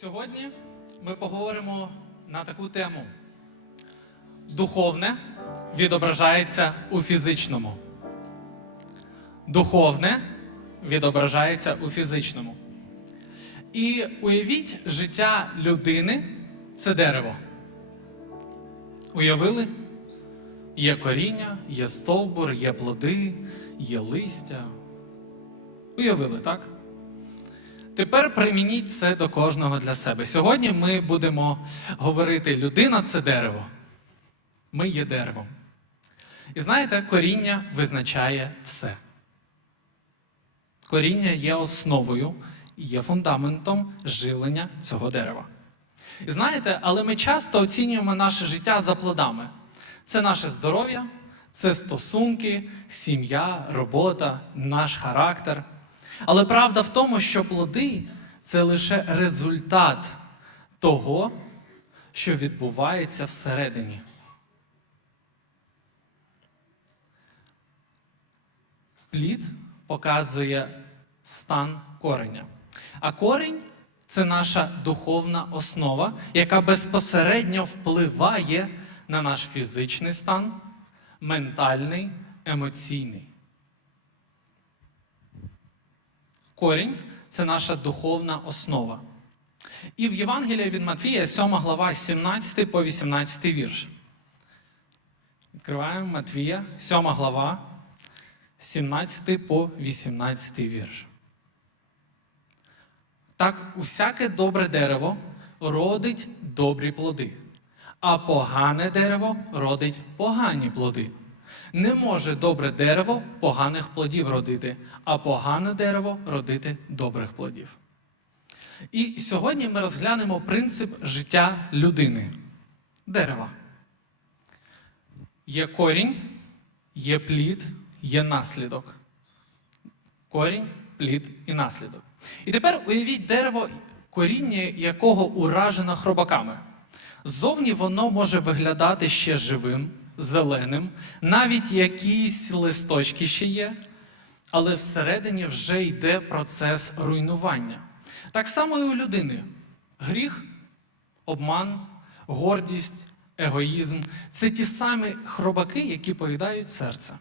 Сьогодні ми поговоримо на таку тему. Духовне відображається у фізичному. Духовне відображається у фізичному. І уявіть, життя людини це дерево. Уявили? Є коріння, є стовбур, є плоди, є листя. Уявили, так? Тепер примініть це до кожного для себе. Сьогодні ми будемо говорити: людина це дерево. Ми є деревом. І знаєте, коріння визначає все. Коріння є основою, є фундаментом живлення цього дерева. І знаєте, але ми часто оцінюємо наше життя за плодами. Це наше здоров'я, це стосунки, сім'я, робота, наш характер. Але правда в тому, що плоди це лише результат того, що відбувається всередині. Плід показує стан кореня. А корінь це наша духовна основа, яка безпосередньо впливає на наш фізичний стан, ментальний, емоційний. Корінь це наша духовна основа. І в Євангелії від Матвія, 7 глава, 17 по 18 вірш. Відкриваємо Матвія, 7 глава, 17 по 18 вірш. Так, усяке добре дерево родить добрі плоди, а погане дерево родить погані плоди. Не може добре дерево поганих плодів родити, а погане дерево родити добрих плодів. І сьогодні ми розглянемо принцип життя людини дерева. Є корінь, є плід, є наслідок. Корінь, плід і наслідок. І тепер уявіть дерево, коріння якого уражено хробаками. Ззовні воно може виглядати ще живим, зеленим, навіть якісь листочки ще є, але всередині вже йде процес руйнування. Так само і у людини. Гріх, обман, гордість, егоїзм це ті самі хробаки, які поїдають серце.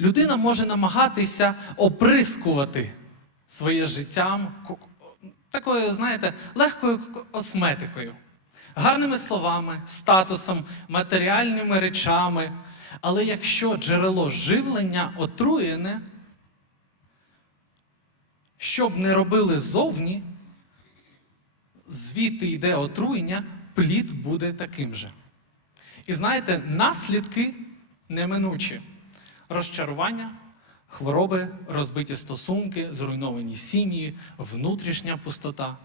Людина може намагатися оприскувати своє життям такою, знаєте, легкою косметикою, гарними словами, статусом, матеріальними речами. Але якщо джерело живлення отруєне, що б не робили зовні, звідти йде отруєння, плід буде таким же. І знаєте, наслідки неминучі розчарування, хвороби, розбиті стосунки, зруйновані сім'ї, внутрішня пустота.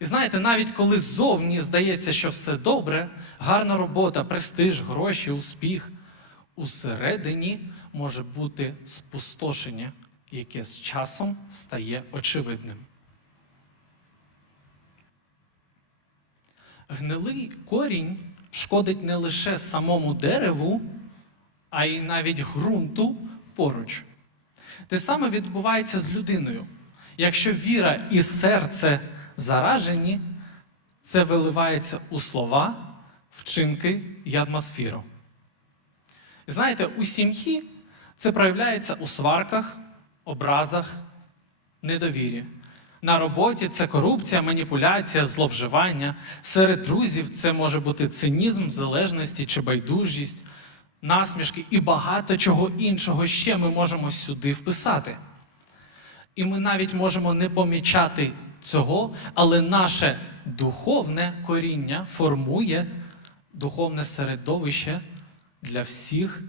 І знаєте, навіть коли ззовні здається, що все добре, гарна робота, престиж, гроші, успіх, усередині може бути спустошення, яке з часом стає очевидним. Гнилий корінь шкодить не лише самому дереву, а й навіть ґрунту поруч. Те саме відбувається з людиною. Якщо віра і серце заражені, це виливається у слова, вчинки і атмосферу. І знаєте, у сім'ї це проявляється у сварках, образах, недовірі. На роботі це корупція, маніпуляція, зловживання. Серед друзів це може бути цинізм, залежності чи байдужість, насмішки і багато чого іншого ще ми можемо сюди вписати. І ми навіть можемо не помічати цього, але наше духовне коріння формує духовне середовище для всіх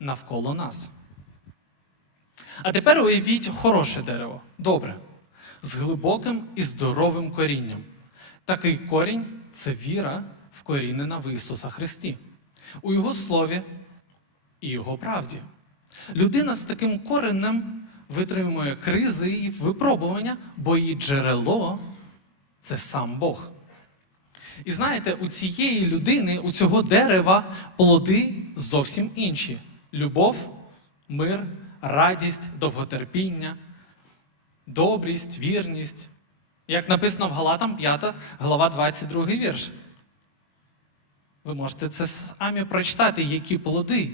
навколо нас. А тепер уявіть хороше дерево. Добре. З глибоким і здоровим корінням. Такий корінь це віра, вкорінена в Ісуса Христі, у Його слові і Його правді. Людина з таким коренем витримує кризи і випробування, бо її джерело це сам Бог. І знаєте, у цієї людини, у цього дерева плоди зовсім інші: любов, мир, радість, довготерпіння, добрість, вірність, Як написано в Галатам 5, глава 22 вірш. Ви можете це самі прочитати, які плоди.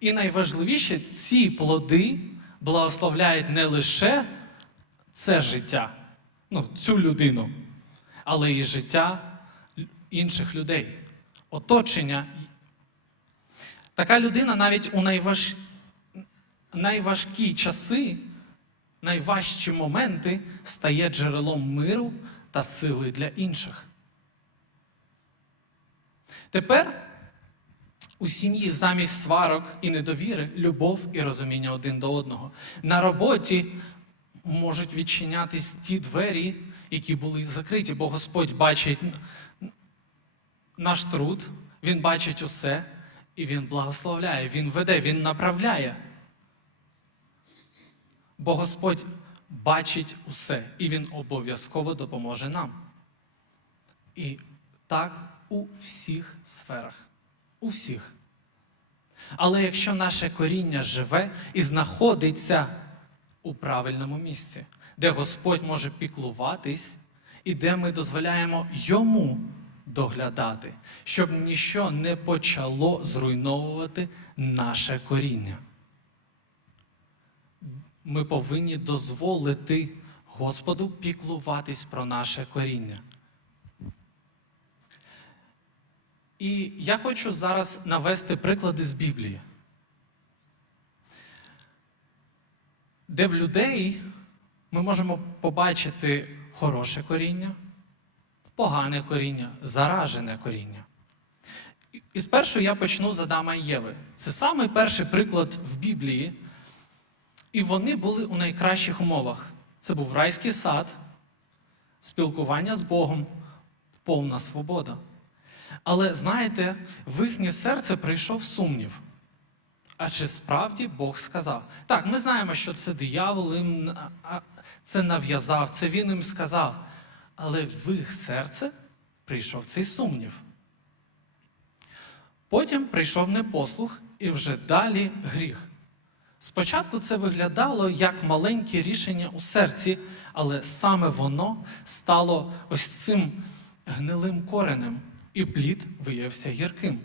І найважливіше, ці плоди благословляють не лише це життя, ну, цю людину, але і життя інших людей, оточення. Така людина навіть у найваж... найважкі часи, найважчі моменти стає джерелом миру та сили для інших. Тепер у сім'ї замість сварок і недовіри любов і розуміння один до одного. На роботі можуть відчинятись ті двері, які були закриті, бо Господь бачить наш труд, Він бачить усе, і Він благословляє, Він веде, Він направляє. Бо Господь бачить усе, і Він обов'язково допоможе нам. І так у всіх сферах. У всіх. Але якщо наше коріння живе і знаходиться у правильному місці, де Господь може піклуватись, і де ми дозволяємо йому доглядати, щоб ніщо не почало зруйновувати наше коріння. Ми повинні дозволити Господу піклуватись про наше коріння. І я хочу зараз навести приклади з Біблії, де в людей ми можемо побачити хороше коріння, погане коріння, заражене коріння. І- спершу я почну з Адама і Єви. Це самий перший приклад в Біблії, і вони були у найкращих умовах. Це був райський сад, спілкування з Богом, повна свобода. Але знаєте, в їхнє серце прийшов сумнів. А чи справді Бог сказав? Так, ми знаємо, що це диявол їм це нав'язав, це він їм сказав. Але в їх серце прийшов цей сумнів. Потім прийшов непослух і вже далі гріх. Спочатку це виглядало як маленьке рішення у серці, але саме воно стало ось цим гнилим коренем, і плід виявився гірким.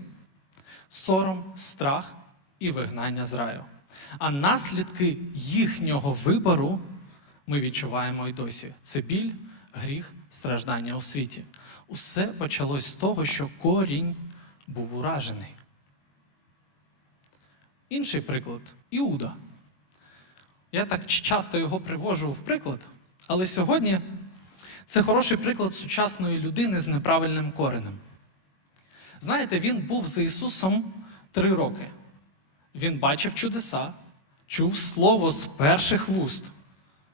Сором, страх і вигнання з раю. А наслідки їхнього вибору ми відчуваємо і досі. Це біль, гріх, страждання у світі. Усе почалось з того, що корінь був уражений. Інший приклад Іуда. Я так часто його привожу в приклад, але сьогодні це хороший приклад сучасної людини з неправильним коренем. Знаєте, він був з Ісусом три роки. Він бачив чудеса, чув слово з перших вуст.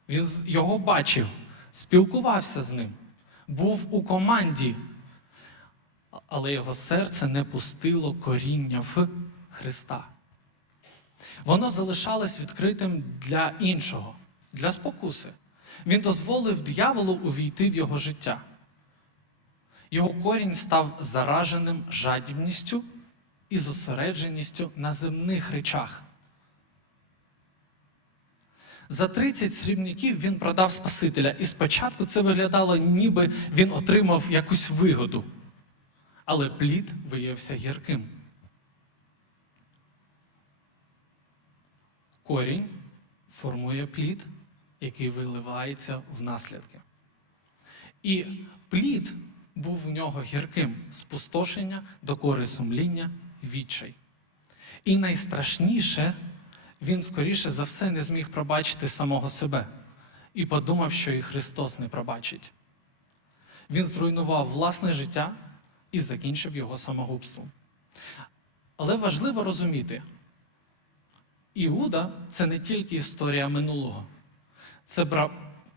Він його бачив, спілкувався з ним, був у команді, але його серце не пустило коріння в Христа. Воно залишалось відкритим для іншого, для спокуси. Він дозволив дияволу увійти в його життя. Його корінь став зараженим жадібністю і зосередженістю на земних речах. За 30 срібняків він продав Спасителя, і спочатку це виглядало, ніби він отримав якусь вигоду. Але плід виявився гірким. Корінь формує плід, який виливається в наслідки. І плід був в нього гірким спустошення, докори сумління, відчай. І найстрашніше, він скоріше за все не зміг пробачити самого себе і подумав, що і Христос не пробачить. Він зруйнував власне життя і закінчив його самогубством. Але важливо розуміти, Іуда це не тільки історія минулого,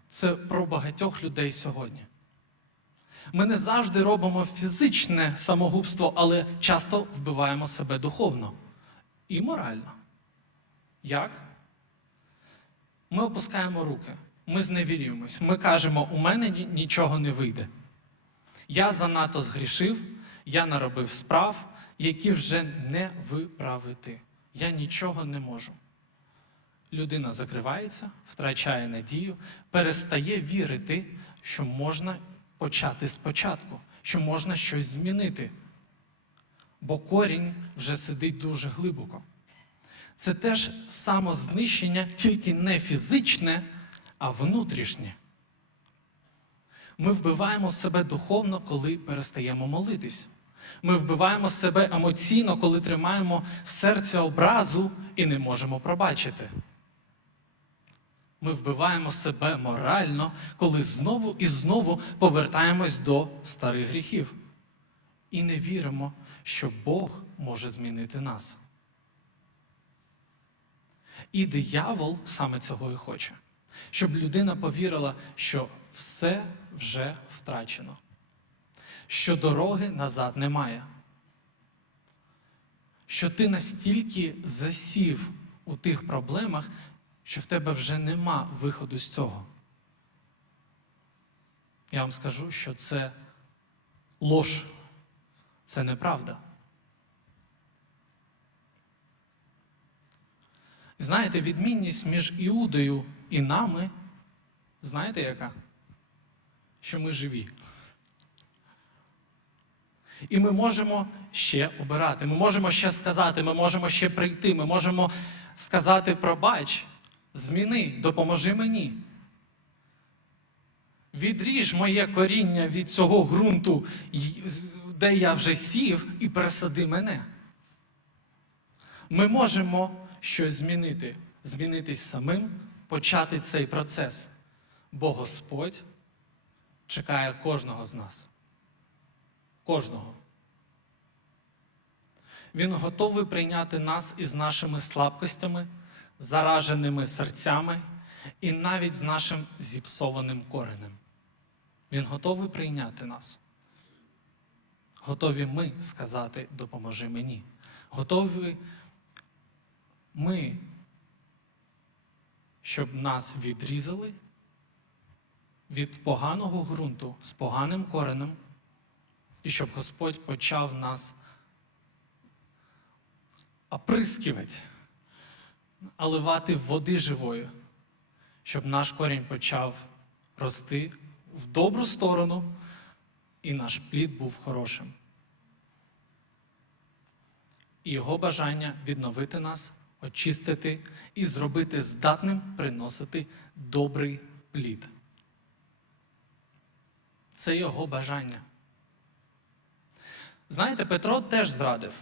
це про багатьох людей сьогодні. Ми не завжди робимо фізичне самогубство, але часто вбиваємо себе духовно і морально. Як? Ми опускаємо руки, ми зневірюємось, ми кажемо, у мене нічого не вийде. Я занадто згрішив, я наробив справ, які вже не виправити. Я нічого не можу. людина закривається, втрачає надію, перестає вірити, що можна почати спочатку, що можна щось змінити. Бо корінь вже сидить дуже глибоко. Це теж самознищення, тільки не фізичне, а внутрішнє. Ми вбиваємо себе духовно, коли перестаємо молитись. Ми вбиваємо себе емоційно, коли тримаємо в серці образу і не можемо пробачити. Ми вбиваємо себе морально, коли знову і знову повертаємось до старих гріхів. І не віримо, що Бог може змінити нас. І диявол саме цього і хоче, щоб людина повірила, що все вже втрачено, що дороги назад немає, що ти настільки засів у тих проблемах, що в тебе вже нема виходу з цього. Я вам скажу, що це лож, це неправда. Знаєте, відмінність між Іудою і нами, знаєте яка? Що ми живі. І ми можемо ще обирати, ми можемо ще сказати, ми можемо ще прийти, ми можемо сказати пробач, зміни, допоможи мені. Відріж моє коріння від цього ґрунту, де я вже сів, і пересади мене. Ми можемо щось змінити, змінитись самим, почати цей процес. Бо Господь чекає кожного з нас. Кожного. Він готовий прийняти нас із нашими слабкостями, зараженими серцями і навіть з нашим зіпсованим коренем. Він готовий прийняти нас. Готові ми сказати допоможи мені. Готові ми, щоб нас відрізали від поганого ґрунту з поганим коренем, і щоб Господь почав нас оприскивати, аливати води живої, щоб наш корінь почав рости в добру сторону, і наш плід був хорошим. І його бажання відновити нас, очистити і зробити здатним приносити добрий плід. Це його бажання. Знаєте, Петро теж зрадив,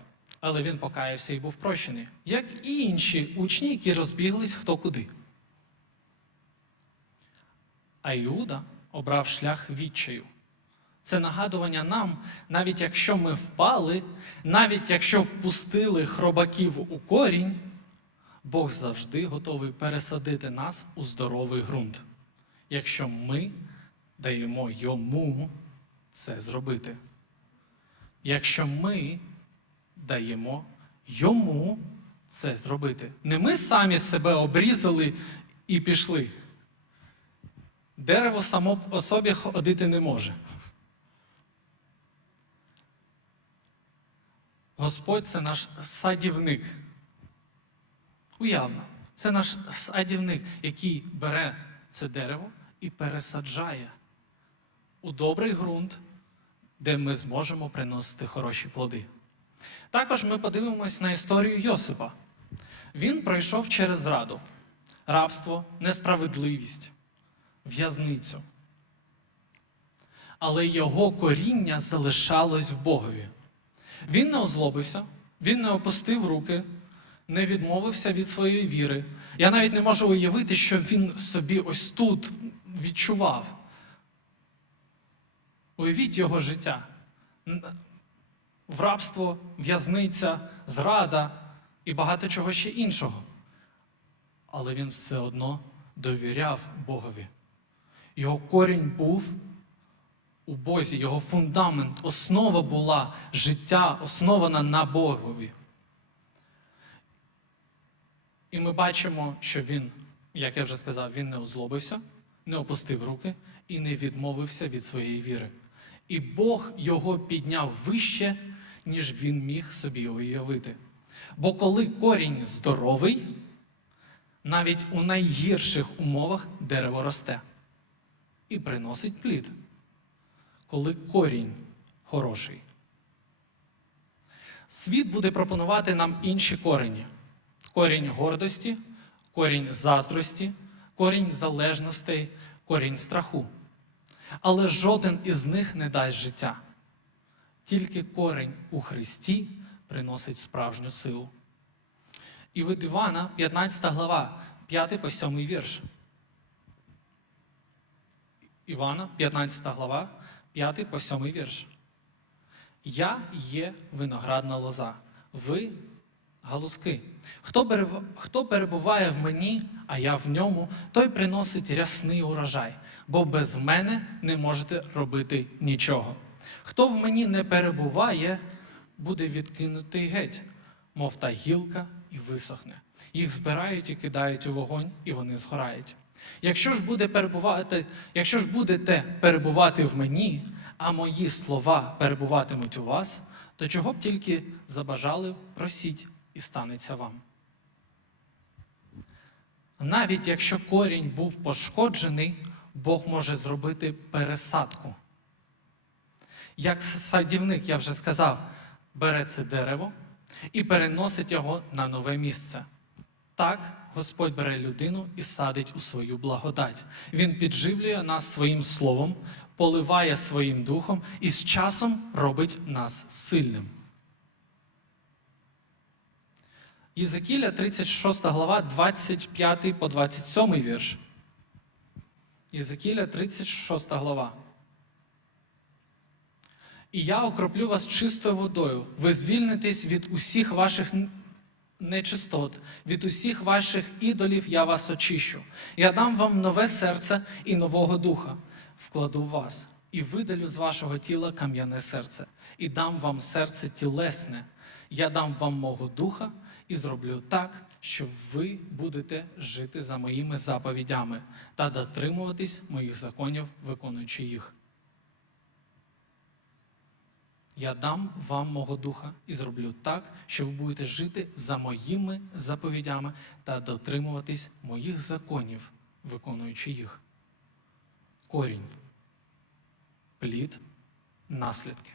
але він покаявся і був прощений, як і інші учні, які розбіглись хто куди. А Іуда обрав шлях відчаю. Це нагадування нам, навіть якщо ми впали, навіть якщо впустили хробаків у корінь, Бог завжди готовий пересадити нас у здоровий ґрунт, якщо ми даємо йому це зробити. Якщо ми даємо йому це зробити. Не ми самі себе обрізали і пішли. Дерево само по собі ходити не може. Господь це наш садівник. Уявно, це наш садівник, який бере це дерево і пересаджає у добрий ґрунт, де ми зможемо приносити хороші плоди. Також ми подивимось на історію Йосипа. Він пройшов через зраду, рабство, несправедливість, в'язницю. Але його коріння залишалось в Богові. Він не озлобився, він не опустив руки, не відмовився від своєї віри. Я навіть не можу уявити, що він собі ось тут відчував. Уявіть його життя. В рабство, в'язниця, зрада і багато чого ще іншого. Але він все одно довіряв Богові. Його корінь був у Бозі, його фундамент, основа була життя, основана на Богові. І ми бачимо, що він, як я вже сказав, він не озлобився, не опустив руки і не відмовився від своєї віри. І Бог його підняв вище, ніж він міг собі уявити. Бо коли корінь здоровий, Навіть у найгірших умовах дерево росте і приносить плід, коли корінь хороший. Світ буде пропонувати нам інші корені: корінь гордості, корінь заздрості, корінь залежностей, корінь страху. Але жоден із них не дасть життя. Тільки корінь у Христі приносить справжню силу. І від Івана, 15 глава, 5 по 7 вірш. Івана, 15 глава, 5 по 7 вірш. Я є виноградна лоза, ви галузки. Хто, хто перебуває в мені, а я в ньому, той приносить рясний урожай, бо без мене не можете робити нічого. Хто в мені не перебуває, буде відкинутий геть, мов та гілка, і висохне. Їх збирають і кидають у вогонь, і вони згорають. Якщо ж буде перебувати, якщо ж будете перебувати в мені, а мої слова перебуватимуть у вас, то чого б тільки забажали, просіть, і станеться вам. Навіть якщо корінь був пошкоджений, Бог може зробити пересадку. Як садівник, я вже сказав, бере це дерево і переносить його на нове місце. Так Господь бере людину і садить у свою благодать. Він підживлює нас своїм словом, поливає своїм духом і з часом робить нас сильним. Єзекіля, 36 глава, 25 по 27 вірш. Єзекіля, 36 глава. І я окроплю вас чистою водою. Ви звільнитесь від усіх ваших нечистот, від усіх ваших ідолів я вас очищу. Я дам вам нове серце і нового духа, вкладу в вас, і видалю з вашого тіла кам'яне серце, і дам вам серце тілесне. Я дам вам мого духа і зроблю так, що ви будете жити за моїми заповідями та дотримуватись моїх законів, виконуючи їх. Я дам вам мого духа і зроблю так, що ви будете жити за моїми заповідями та дотримуватись моїх законів, виконуючи їх. Корінь, плід, наслідки.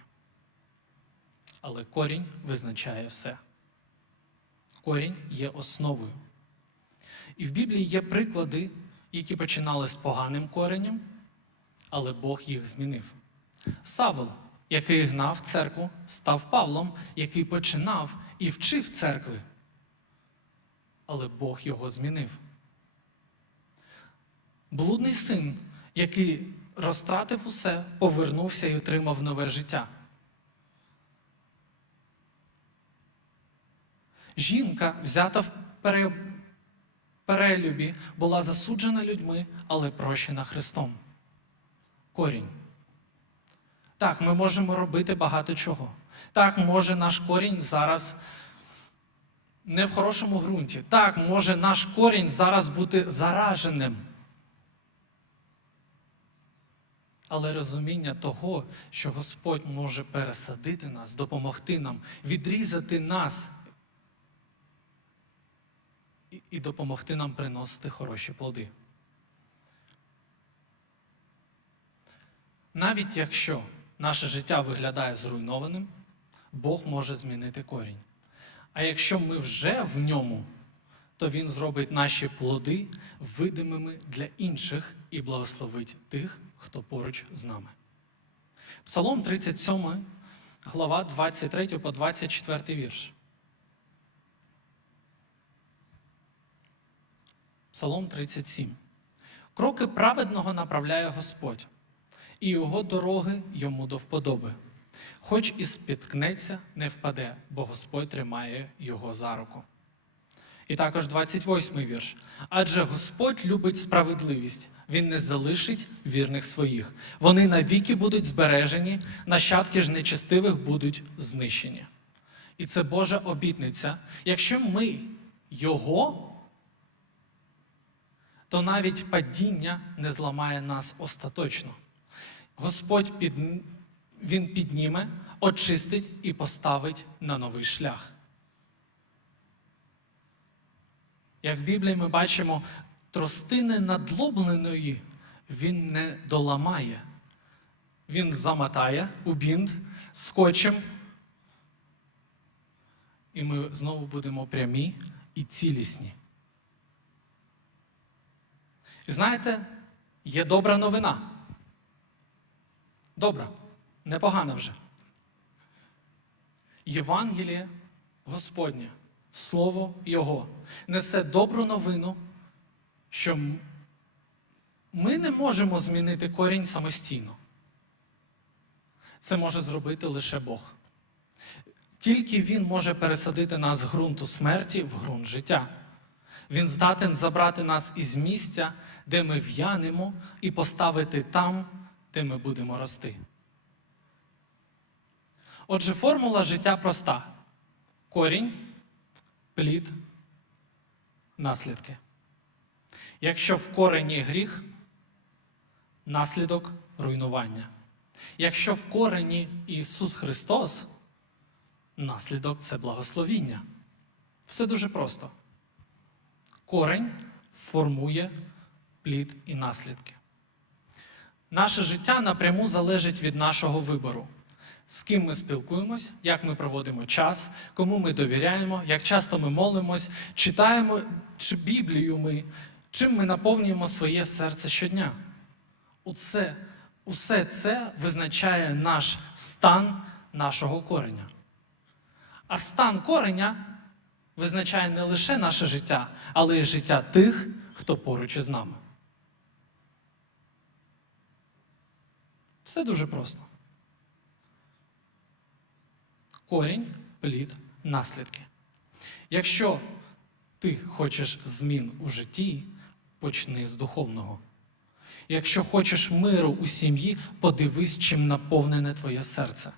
Але корінь визначає все. Корінь є основою. І в Біблії є приклади, які починали з поганим коренем, але Бог їх змінив. Савол, який гнав церкву, став Павлом, який починав і вчив церкви. Але Бог його змінив. Блудний син, який розтратив усе, повернувся і отримав нове життя. Жінка, взята в пере- перелюбі, була засуджена людьми, але прощена Христом. Корінь. Так, ми можемо робити багато чого. Так, може наш корінь зараз не в хорошому ґрунті. Так, може наш корінь зараз бути зараженим. Але розуміння того, що Господь може пересадити нас, допомогти нам, відрізати нас і- допомогти нам приносити хороші плоди. Навіть якщо наше життя виглядає зруйнованим, Бог може змінити корінь. А якщо ми вже в ньому, то Він зробить наші плоди видимими для інших і благословить тих, хто поруч з нами. Псалом 37, глава 23 по 24 вірш. Псалом 37. Кроки праведного направляє Господь, і його дороги йому до вподоби. Хоч і спіткнеться, не впаде, бо Господь тримає його за руку. І також 28 вірш. Адже Господь любить справедливість, Він не залишить вірних своїх. Вони навіки будуть збережені, нащадки ж нечестивих будуть знищені. І це Божа обітниця. Якщо ми Його, то навіть падіння не зламає нас остаточно. Господь під... Він підніме, очистить і поставить на новий шлях. Як в Біблії ми бачимо, тростини надлобленої він не доламає. Він замотає у бінт скотчем, і ми знову будемо прямі і цілісні. І знаєте, є добра новина. Добра, непогана вже. Євангеліє Господнє, Слово Його, несе добру новину, що ми не можемо змінити корінь самостійно. Це може зробити лише Бог. Тільки Він може пересадити нас з ґрунту смерті в ґрунт життя. Він здатен забрати нас із місця, де ми в'янемо, і поставити там, де ми будемо рости. Отже, формула життя проста: корінь, плід, наслідки. Якщо в корені гріх, наслідок руйнування. Якщо в корені Ісус Христос, наслідок це благословіння. Все дуже просто. Корень формує плід і наслідки. Наше життя напряму залежить від нашого вибору. З ким ми спілкуємось, як ми проводимо час, кому ми довіряємо, як часто ми молимось, читаємо чи Біблію ми, чим ми наповнюємо своє серце щодня. Усе, усе це визначає наш стан нашого кореня. А стан кореня визначає не лише наше життя, але й життя тих, хто поруч із нами. Все дуже просто. Корінь, плід, наслідки. Якщо ти хочеш змін у житті, почни з духовного. Якщо хочеш миру у сім'ї, подивись, чим наповнене твоє серце.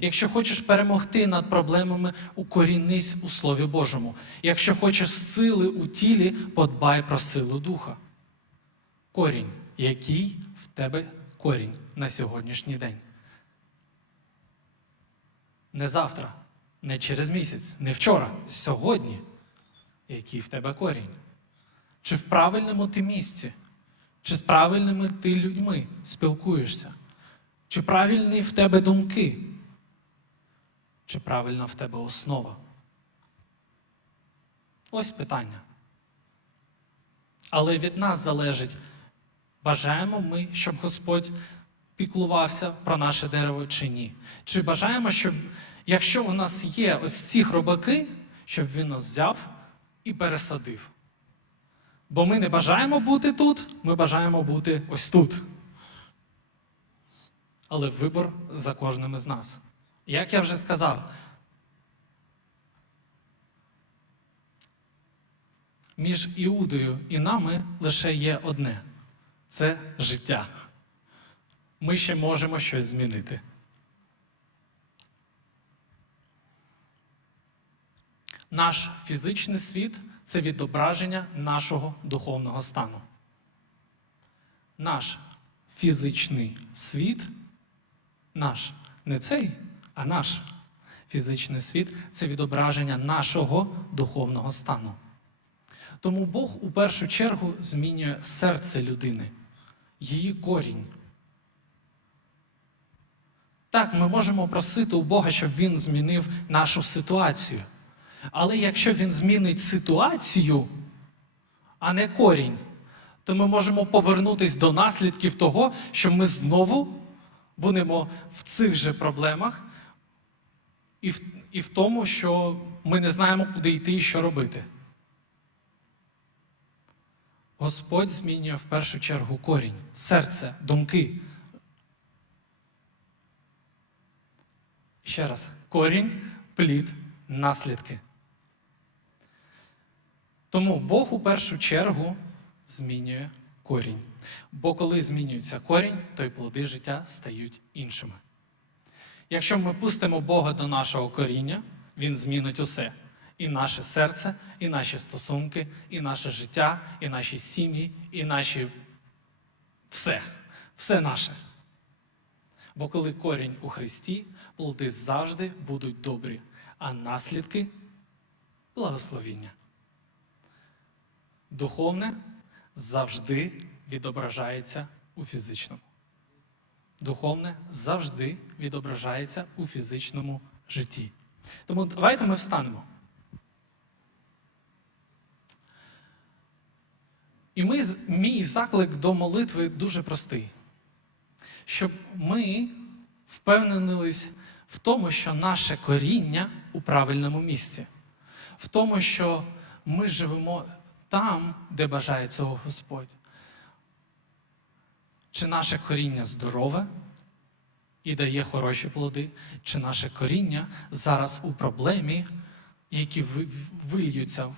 Якщо хочеш перемогти над проблемами, укорінись у Слові Божому. Якщо хочеш сили у тілі, подбай про силу духа. Корінь, який в тебе корінь на сьогоднішній день. Не завтра, не через місяць, не вчора, сьогодні. Який в тебе корінь? Чи в правильному ти місці? Чи з правильними ти людьми спілкуєшся? Чи правильні в тебе думки? Чи правильна в тебе основа? Ось питання. Але від нас залежить, бажаємо ми, щоб Господь піклувався про наше дерево чи ні. Чи бажаємо, щоб, якщо в нас є ось ці хробаки, щоб він нас взяв і пересадив. Бо ми не бажаємо бути тут, ми бажаємо бути ось тут. Але вибор за кожним із нас. Як я вже сказав, між Іудою і нами лише є одне це життя. Ми ще можемо щось змінити. Наш фізичний світ це відображення нашого духовного стану. Наш фізичний світ, наш, не цей, а наш фізичний світ це відображення нашого духовного стану. Тому Бог у першу чергу змінює серце людини, її корінь. Так, ми можемо просити у Бога, щоб Він змінив нашу ситуацію. Але якщо він змінить ситуацію, а не корінь, то ми можемо повернутися до наслідків того, що ми знову будемо в цих же проблемах і в, і в тому, що ми не знаємо, куди йти і що робити. Господь змінює в першу чергу корінь, серце, думки. Ще раз, корінь, плід, наслідки. Тому Бог у першу чергу змінює корінь. Бо коли змінюється корінь, то й плоди життя стають іншими. Якщо ми пустимо Бога до нашого коріння, Він змінить усе. І наше серце, і наші стосунки, і наше життя, і наші сім'ї, і наші все. Все наше. Бо коли корінь у Христі, плоди завжди будуть добрі, а наслідки благословіння. Духовне завжди відображається у фізичному. Духовне завжди відображається у фізичному житті. Тому давайте ми встанемо. І ми, мій заклик до молитви дуже простий. Щоб ми впевнились в тому, що наше коріння у правильному місці, в тому, що ми живемо там, де бажає цього Господь. Чи наше коріння здорове і дає хороші плоди, чи наше коріння зараз у проблемі, які ви- вильються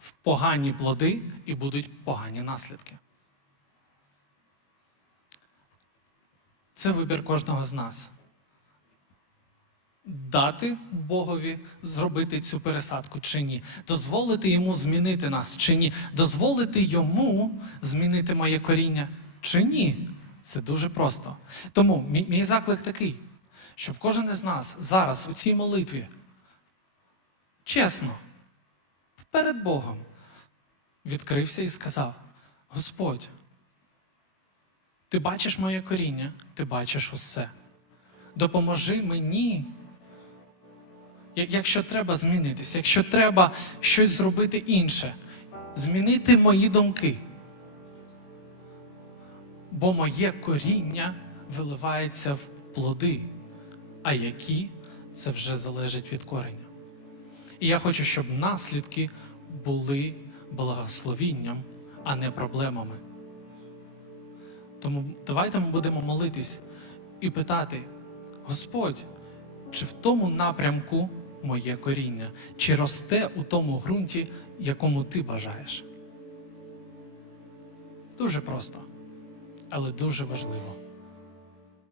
в погані плоди і будуть погані наслідки. Це вибір кожного з нас. Дати Богові зробити цю пересадку чи ні, дозволити йому змінити нас чи ні, дозволити йому змінити моє коріння чи ні. Це дуже просто. Тому мій, мій заклик такий, щоб кожен із нас зараз у цій молитві чесно, перед Богом відкрився і сказав: Господь, ти бачиш моє коріння, ти бачиш усе. Допоможи мені. Якщо треба змінитися, якщо треба щось зробити інше, змінити мої думки. Бо моє коріння виливається в плоди, а які це вже залежить від кореня. І я хочу, щоб наслідки були благословінням, а не проблемами. Тому давайте ми будемо молитись і питати: Господь, чи в тому напрямку моє коріння, чи росте у тому ґрунті, якому ти бажаєш? Дуже просто, але дуже важливо.